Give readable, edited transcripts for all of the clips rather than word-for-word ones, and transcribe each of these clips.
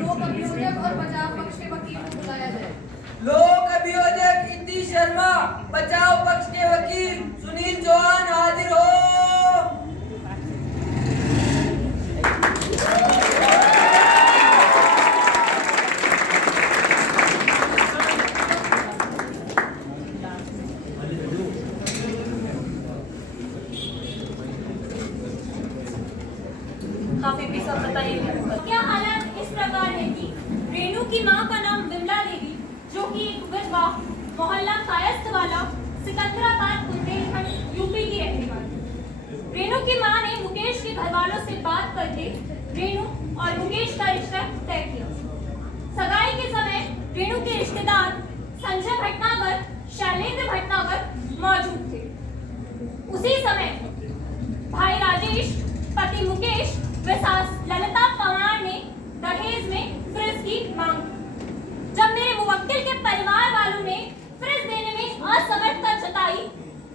लोक अभियोजक और बचाव पक्ष के वकील को बुलाया जाए। लोक अभियोजक इंदी शर्मा, बचाव पक्ष के वकील सुनील चौहान हाजिर हो। क्या हालत इस प्रकार है कि रेणु की मां का नाम विमला देवी, जो कि एक विधवा, मोहल्ला कायस्थ वाला, सिकंदराबाद बुंदेलखंड यूपी की रहने वाली। रेणु की मां ने मुकेश के घर वालों से बात करके रेणु और मुकेश का रिश्ता तय किया। सगाई के समय रेणु के रिश्तेदार संजय भटनागर, शैलेंद्र भटनागर मौजूद थे। उसी समय भाई राजेश, पति मुकेश व सास ललिता पवार ने दहेज में फ्रिज की मांग की। जब मेरे मुवक्किल के परिवार वालों ने फ्रिज देने में असमर्थता जताई,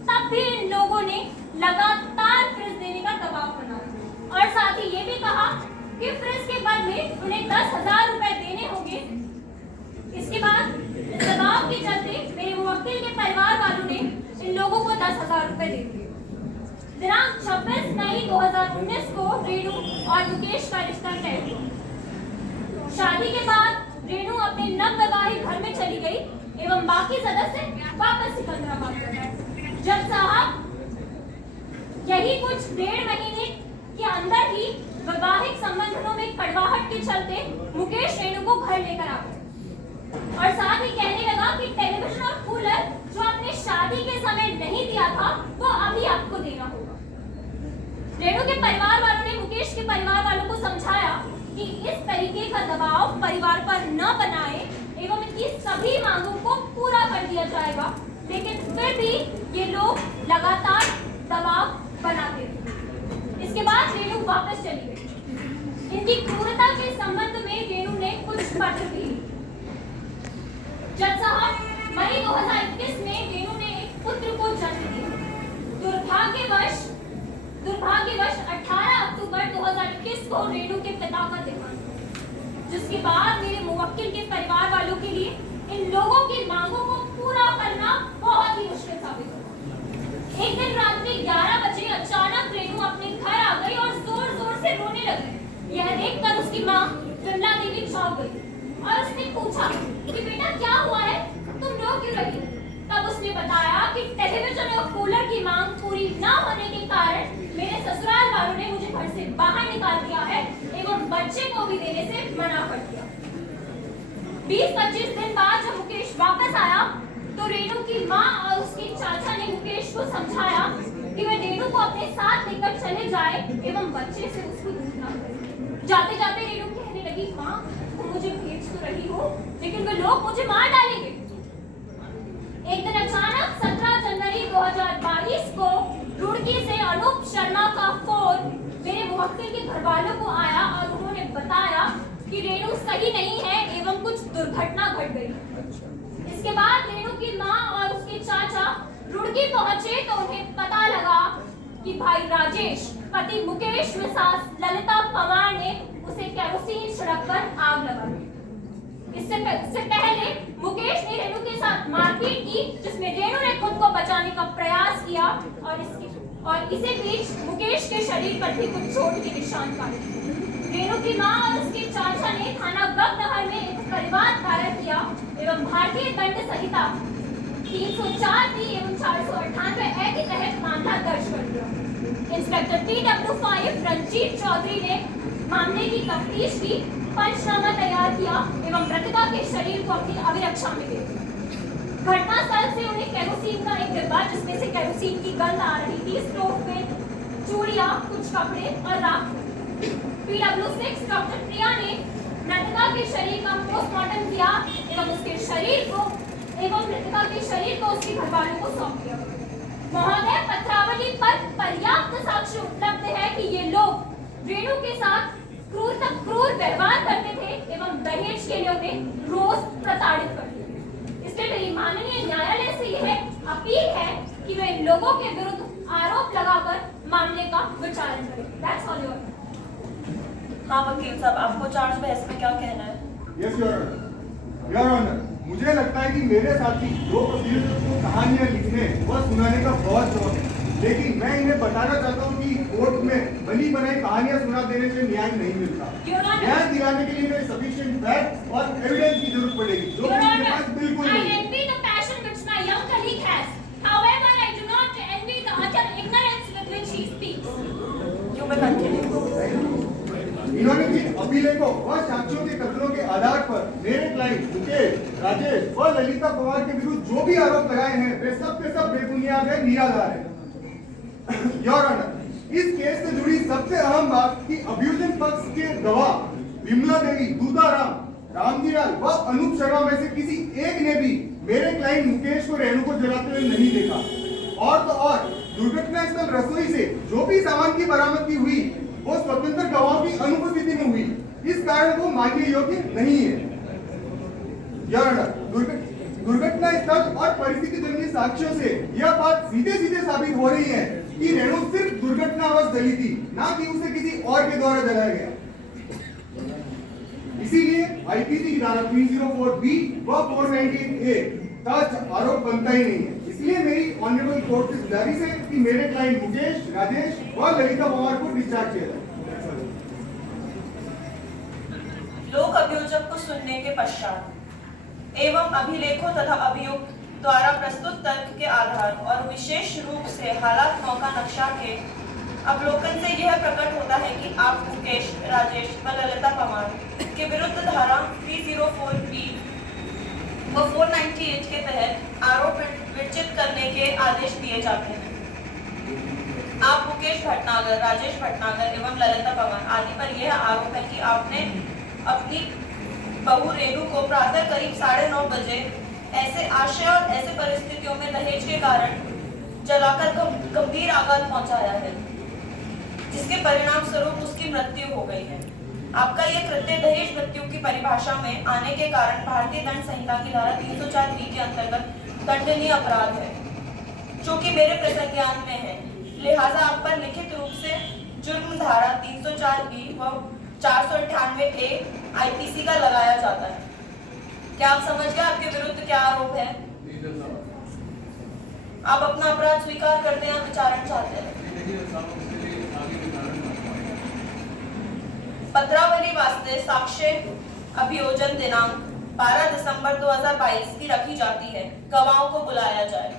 तब भी इन लोगों ने लगातार फ्रिज देने का दबाव बनाया और साथ ही ये भी कहा कि फ्रिज के बदले उन्हें 10,000 रुपए देने होंगे। इसके बाद इस दबाव के चलते मेरे मुवक्किल के परिवार वालों ने इन लोगों को 10,000 रुपए दे दिए। दिनांक 26 मई 2019 को रेणु और मुकेश का रिश्ता तय हुआ। शादी के बाद रेणु अपने नवविवाहित घर में चली गई एवं बाकी सदस्य वापस सिकंदराबाद गए। जब साहब यही कुछ 1.5 महीने के अंदर ही वैवाहिक संबंधों में कड़वाहट के चलते मुकेश रेणु को घर लेकर आ गए और साथ ही कहने लगा कि टेलीविजन और कूलर जो आपने शादी के समय नहीं दिया था वो अभी आपको देना होगा। रेणु के परिवार वालों ने मुकेश के परिवार वालों को समझाया कि इस तरीके का दबाव परिवार पर न बनाए एवं इनकी सभी मांगों को पूरा कर दिया जाएगा, लेकिन फिर भी ये लोग लगातार दबाव बनाते रहे। इसके बाद रेणु वापस चली गई। इनकी क्रूरता के संबंध में रेणु ने कुछ पत्र भी लिखे। जज साहब, मई 2021 में रेणु ने एक पुत्र को जन्म दिया। दुर्भाग्यवश 18 अक्टूबर 2021 को रेणु के पिता का देहांत, जिसके बाद मेरे मुवक्किल के परिवार वालों के लिए इन लोगों की मांगों को पूरा करना बहुत ही मुश्किल साबित हुआ। एक दिन रात में 11 बजे अचानक रेणु अपने घर आ गई और जोर जोर से रोने लगी। यह देखकर उसकी मां विमला देवी चौंक गई और उसने पूछा कि बेटा क्या हुआ है, तुम रो क्यों रही? तब उसने बताया कि टेलीविजन और कूलर की मांग पूरी न होने के कारण मेरे ससुराल वालों ने मुझे घर से बाहर निकाल दिया है एवं बच्चे को भी देने से मना कर दिया। 20-25 दिन बाद जब मुकेश वापस आया तो रेणु की मां और उसके चाचा ने मुकेश को समझाया कि वह रेणु को अपने साथ लेकर चले जाए एवं बच्चे से उसको दूर न करे। जाते जाते रेणु कहने लगी, मां तुम मुझे भेज तो रही हो, लेकिन वे लोग मुझे मार डालेंगे। एक दिन अचानक 17 जनवरी 2022 को रुड़की से अनूप शर्मा का फोन मेरे मुवक्किल के घर वालों को आया और उन्होंने बताया कि रेणु सही नहीं है एवं कुछ दुर्घटना घट गई। इसके बाद रेणु की मां और उसके चाचा रुड़की पहुंचे तो उन्हें पता लगा कि भाई राजेश, पति मुकेश व सास ललिता पवार ने उसे केरोसिन छिड़क कर आग लगा दी। इससे पहले मुकेश ने रेणु के साथ मारपीट की, जिसमें रेणु ने बचाने का प्रयास किया और इसी बीच मुकेश के शरीर पर भी कुछ चोट के निशान पाए। रेणु की मां और उसके चाचा ने थाना गगनहर में एक परिवार दायर किया एवं भारतीय दंड संहिता 304 एवं 498 ए के तहत मामला दर्ज कर दिया। इंस्पेक्टर PW5 रंजीत चौधरी ने मामले की तफ्तीश की, पंचनामा तैयार किया एवं मृतका के शरीर को अपनी अभिरक्षा में दे दिया। घटनास्थल से उन्हें केरोसिन का एक डिब्बा जिसमें से केरोसिन की गंध आ रही थी, स्टोव में चूड़ियां, कुछ कपड़े और राख। PW6 डॉक्टर प्रिया ने मृतका के शरीर का पोस्टमार्टम किया एवं मृतका के शरीर को उसके घरवालों को सौंप दिया। महोदय, पत्रावली पर पर्याप्त साक्ष्य उपलब्ध है कि ये लोग रेणु के साथ क्रूर व्यवहार करते थे एवं दहेज के लिए उन्हें रोज प्रताड़ित करते थे। इसलिए मेरी माननीय न्यायालय से यह अपील है कि वे इन लोगों के विरुद्ध आरोप लगाकर मामले का विचारण करें। That's all your. हाँ वकील साहब, आपको चार्ज बहस में क्या कहना है? Yes, Your Honor, मुझे लगता है कि मेरे साथी दो वकीलों को कहानियां लिखने व सुनाने का बहुत शौक है, लेकिन मैं इन्हें बताना चाहता हूँ कि कोर्ट में बनी बनाई कहानियां सुना देने से न्याय नहीं मिलता। न्याय दिलाने के लिए हमें सफिशिएंट फैक्ट और एविडेंस की जरूरत पड़ेगी, जो कि मेरे पास बिल्कुल नहीं है। इन्होंने जिन अपीलों को व साक्ष्यों के कथनों के आधार पर मेरे क्लाइंट मुकेश, राजेश व ललिता पवार के विरुद्ध जो भी आरोप लगाए हैं वे सब के सब बेबुनियाद है, निराधार है। योर ऑनर, इस केस से जुड़ी सबसे अहम बात कि अब्यूजन पक्ष के गवाह विमला देवी, दूधाराम, रामजीलाल व अनूप शर्मा में से किसी एक ने भी मेरे क्लाइंट मुकेश को रेणु को जलाते हुए नहीं देखा। और तो और दुर्घटना स्थल रसोई से जो भी सामान की बरामदगी हुई वो स्वतंत्र गवाहों की अनुपस्थिति में हुई, इस कारण वो मानने योग्य नहीं है। योर ऑनर, दुर्घटना स्थल और परिस्थिति जन्य साक्ष्यों से यह बात सीधे सीधे साबित हो रही है कि रेणु सिर्फ दुर्घटनावश जली थी, ना कि उसे किसी और के द्वारा जलाया गया। इसीलिए आईपीसी की धारा 304B व 498A का आरोप बनता ही नहीं है। इसलिए मेरी ऑनरेबल कोर्ट से गुजारिश है कि मेरे क्लाइंट मुकेश, राजेश व ललिता पवार को डिस्चार्ज किया जाए। लोक अभियोजक को सुनने के पश्चात एवं अभिलेखों तथा अभियुक्त द्वारा प्रस्तुत तर्क के आधार और विशेष रूप से हालात मौका नक्शा के अवलोकन से यह प्रकट होता है कि आप मुकेश, राजेश व ललिता पवार के विरुद्ध धारा 304B व 498 के तहत आरोप विरचित करने के आदेश दिए जाते हैं। आप मुकेश भटनागर, राजेश भटनागर एवं ललिता पवार आदि पर यह आरोप है कि आपने अपनी बहू रेणु को प्रातः करीब 9:30 बजे ऐसे आशय और ऐसे परिस्थितियों में दहेज के कारण जलाकर गंभीर आघात पहुंचाया है, जिसके परिणाम स्वरूप उसकी मृत्यु हो गई है। आपका यह कृत्य दहेज मृत्यु की परिभाषा में आने के कारण भारतीय दंड संहिता की धारा 304B के अंतर्गत दंडनीय अपराध है, जो कि मेरे प्रसंज्ञान में है। लिहाजा आप पर लिखित रूप से जुर्म धारा 304B व 498A आईपीसी का लगाया जाता है। क्या आप समझ गए आपके विरुद्ध क्या आरोप है? आप अपना अपराध स्वीकार करते हैं, विचारण चाहते हैं? पत्रावली वास्ते साक्ष्य अभियोजन दिनांक 12 दिसंबर 2022 की रखी जाती है। गवाहों को बुलाया जाए।